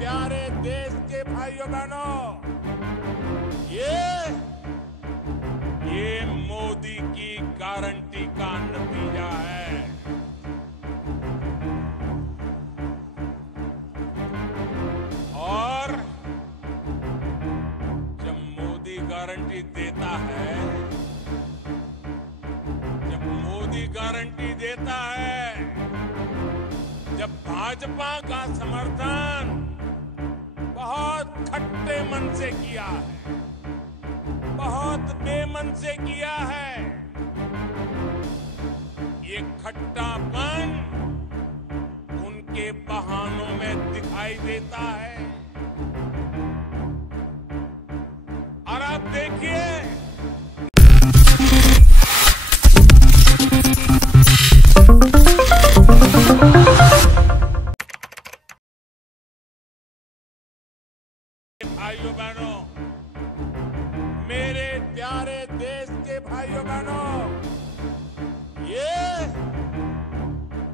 प्यारे देश के भाइयों बहनों, ये मोदी की गारंटी का नतीजा है। और जब मोदी गारंटी देता है, जब भाजपा का समर्थन बहुत खट्टे मन से किया है, बहुत बेमन से किया है, ये खट्टापन उनके बहानों में दिखाई देता है। और आप देखिए, भाइयों बहनों, मेरे प्यारे देश के भाइयों बहनों,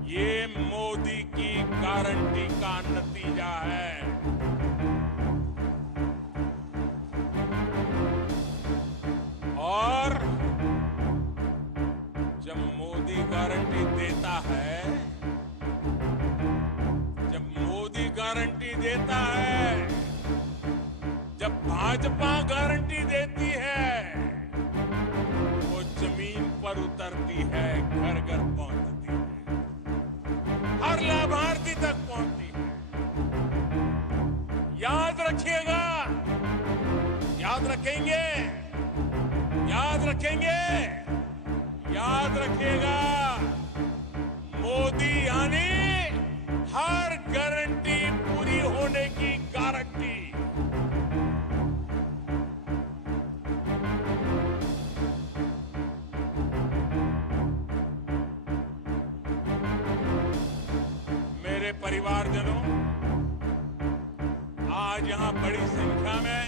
ये मोदी की गारंटी का नतीजा है। और जब मोदी गारंटी देता है, जब भाजपा गारंटी देती है, वो जमीन पर उतरती है, घर घर पहुंचती है, हर लाभार्थी तक पहुंचती है। याद रखिएगा, याद रखेंगे, याद रखिएगा, मोदी यानी हर गारंटी पूरी होने की गारंटी। मेरे परिवारजनों, आज यहां बड़ी संख्या में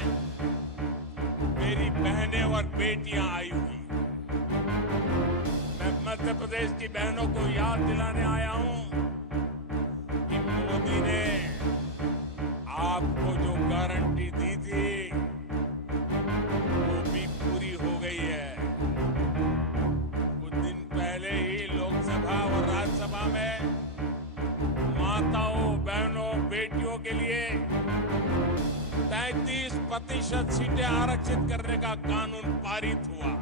मेरी बहनें और बेटियां आई हुई। मैं मध्य प्रदेश की बहनों को याद दिलाने आया हूं कि मोदी ने आपको जो गारंटी दी थी, वो भी पूरी हो गई है। कुछ दिन पहले ही लोकसभा और राज्यसभा में माताओं, बहनों, बेटियों के लिए 33% सीटें आरक्षित करने का कानून पारित हुआ।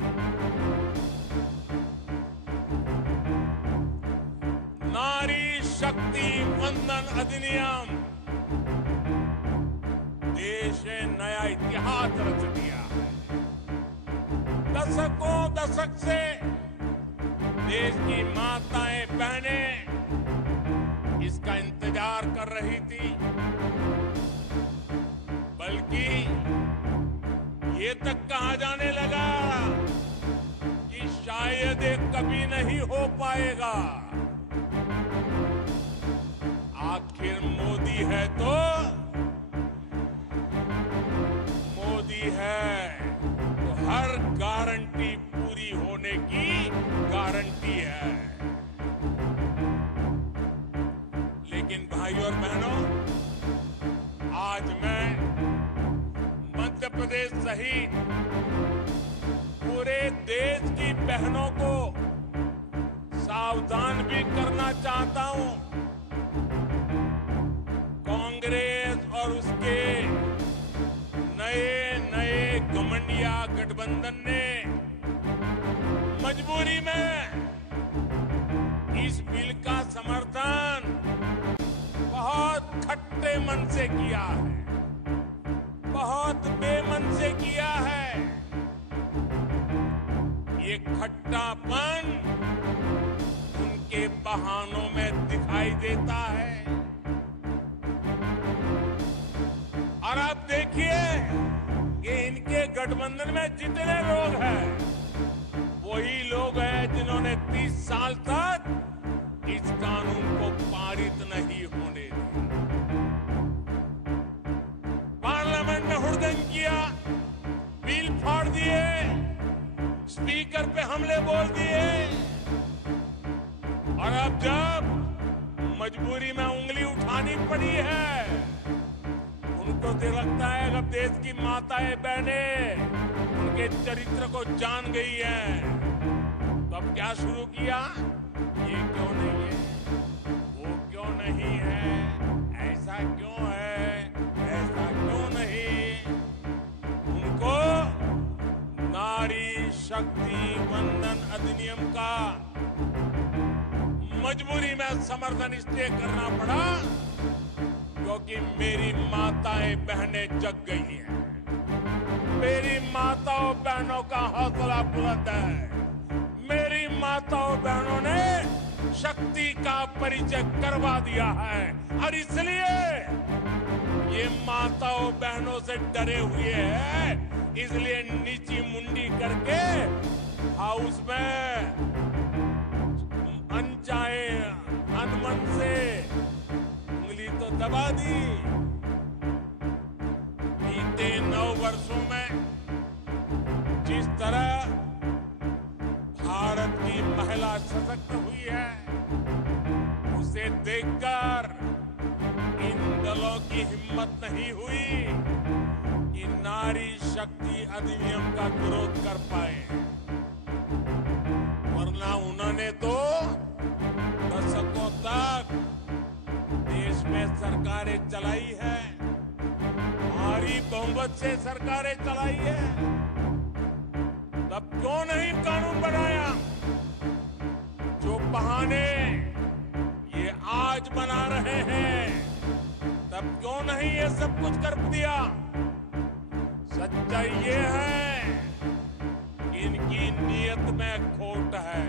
नारी शक्ति वंदन अधिनियम देश ने नया इतिहास रच दिया है। दशक से देश की माताएं, बहनें इसका इंतजार कर रही थी, बल्कि ये तक कहा जाने लगा कि शायद ये कभी नहीं हो पाएगा। आखिर मोदी है तो हर गारंटी पूरी होने की गारंटी है। लेकिन भाइयों और बहनों, आज मैं मध्य प्रदेश सहित पूरे देश की बहनों को सावधान भी करना चाहता हूं। कांग्रेस और उसके नए घमंडिया गठबंधन ने मजबूरी में इस बिल का समर्थन बहुत खट्टे मन से किया है, बहुत बेमन से किया है। ये खट्टापन उनके बहानों में दिखाई देता है। और आप देखिए कि इनके गठबंधन में जितने लोग हैं, वही लोग हैं जिन्होंने 30 साल तक इस कानून को पारित नहीं होने दिया। पार्लियामेंट में हुड़दंग किया, बिल फाड़ दिए, स्पीकर पे हमले बोल दिए। और अब जब मजबूरी में उंगली उठानी पड़ी है, तो लगता है अब देश की माताएं बहनें उनके चरित्र को जान गई हैं। तो अब क्या शुरू किया? ये क्यों नहीं है, वो क्यों नहीं है, ऐसा क्यों है, ऐसा क्यों नहीं। उनको नारी शक्ति वंदन अधिनियम का मजबूरी में समर्थन इसलिए करना पड़ा क्योंकि मेरी माताएं बहनें जग गई हैं। मेरी माताओं बहनों का हौसला बुलंद है। मेरी माताओं बहनों ने शक्ति का परिचय करवा दिया है और इसलिए ये माताओं बहनों से डरे हुए हैं। इसलिए नीची मुंडी करके हाउस में अनचाहे अनमन से उंगली तो दबा दी। बीते 9 वर्षों में जिस तरह भारत की महिला सशक्त हुई है, उसे देखकर इन दलों की हिम्मत नहीं हुई कि नारी शक्ति अधिनियम का विरोध कर पाए, वरना उन्होंने तो दशकों तक देश में सरकारें चलाई है, भारी बहुमत से सरकारें चलाई है। तब क्यों नहीं कानून बनाया? जो बहाने ये आज बना रहे हैं, तब क्यों नहीं ये सब कुछ कर दिया? सच्चाई ये है कि इनकी नीयत में खोट है।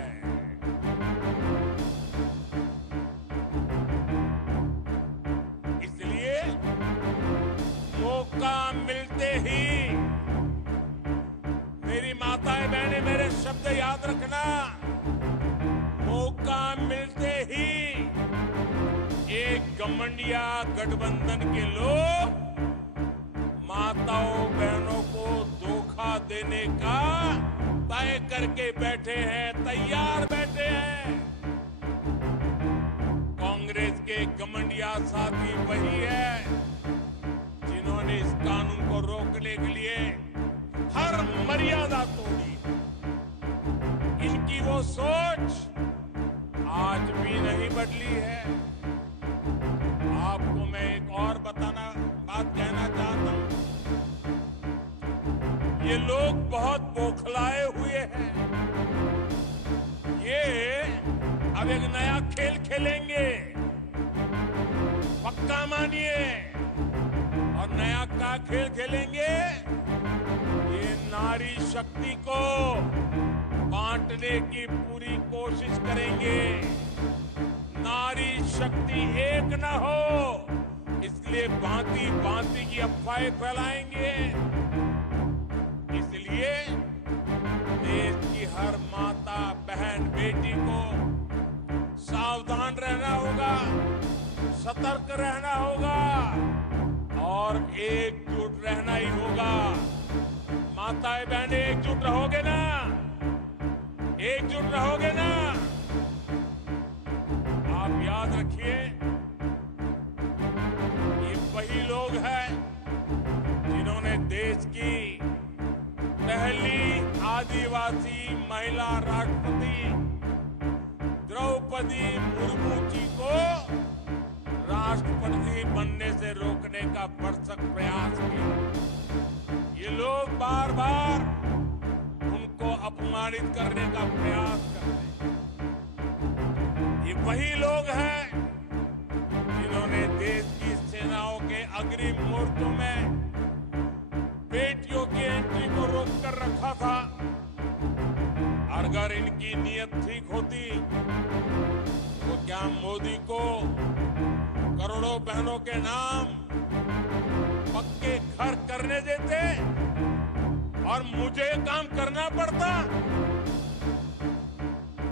इसलिए मौका मिलते ही, मेरी माताएं बहनें मेरे शब्द याद रखना, मौका मिलते ही एक घमंडिया गठबंधन के लोग माताओं बहनों को धोखा देने का तय करके बैठे हैं, तैयार बैठे हैं। कांग्रेस के घमंडिया साथी वही है जिन्होंने इस कानून को रोकने के लिए हर मर्यादा तोड़ी। इनकी वो सोच आज भी नहीं बदली है। आपको मैं एक और बात कहना चाहता हूं। ये लोग बहुत बौखलाए हुए हैं। ये अब एक नया खेल खेलेंगे, पक्का मानिए। और नया क्या खेल खेलेंगे? ये नारी शक्ति को बांटने की पूरी कोशिश करेंगे। नारी शक्ति एक न हो, इसलिए भांति भांति की अफवाहें फैलाएंगे। इसलिए देश की हर माता बहन बेटी को सावधान रहना होगा, सतर्क रहना होगा और एकजुट रहना ही होगा। माताएं बहनें एकजुट रहोगे ना? एकजुट रहोगे ना? आप याद रखिए, ये वही लोग हैं जिन्होंने देश की पहली आदिवासी महिला राष्ट्रपति द्रौपदी मुर्मू जी को राष्ट्रपति बनने से रोकने का भरसक प्रयास किया। ये लोग बार बार उनको अपमानित करने का प्रयास करते हैं। ये वही लोग हैं जिन्होंने देश की सेनाओं के अग्रिम मोर्चों में बेटियों की एंट्री को रोक कर रखा था। अगर इनकी नीयत ठीक होती तो क्या मोदी को करोड़ों बहनों के नाम पक्के घर करने देते और मुझे काम करना पड़ता?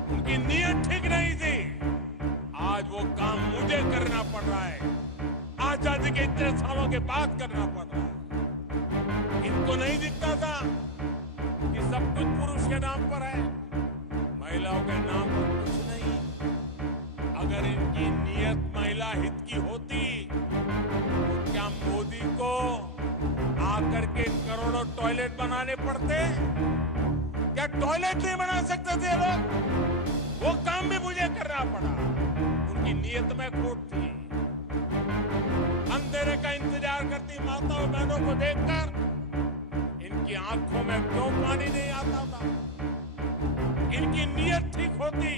उनकी नीयत ठीक नहीं थी, आज वो काम मुझे करना पड़ रहा है। आजादी के इतने सालों के बाद करना पड़ रहा है। इनको नहीं दिखता था कि सब कुछ पुरुष के नाम पर है, महिलाओं के नाम पर कुछ नहीं। अगर इनकी नीयत महिला हित की होती तो क्या मोदी को करके करोड़ों टॉयलेट बनाने पड़ते? क्या टॉयलेट नहीं बना सकते थे लोग? वो काम भी मुझे करना पड़ा। उनकी नीयत में खोट थी। अंधेरे का इंतजार करती माताओं बहनों को देखकर इनकी आंखों में क्यों पानी नहीं आता था? इनकी नीयत ठीक होती,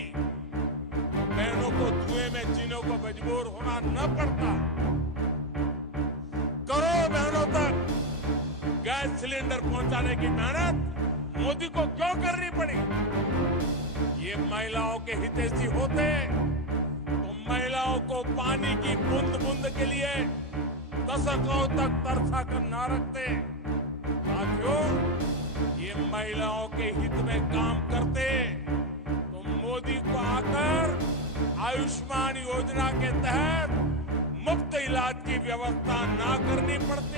बहनों को धुएं में जीने को मजबूर होना न पड़ता। करोड़ों बहनों तक गैस सिलेंडर पहुंचाने की मेहनत मोदी को क्यों करनी पड़ी? ये महिलाओं के हितैषी होते तो महिलाओं को पानी की बूंद बूंद के लिए दशकों तक तरसा कर ना रखते। साथियों, ये महिलाओं के हित में काम करते तो मोदी को आकर आयुष्मान योजना के तहत मुफ्त इलाज की व्यवस्था ना करनी पड़ती।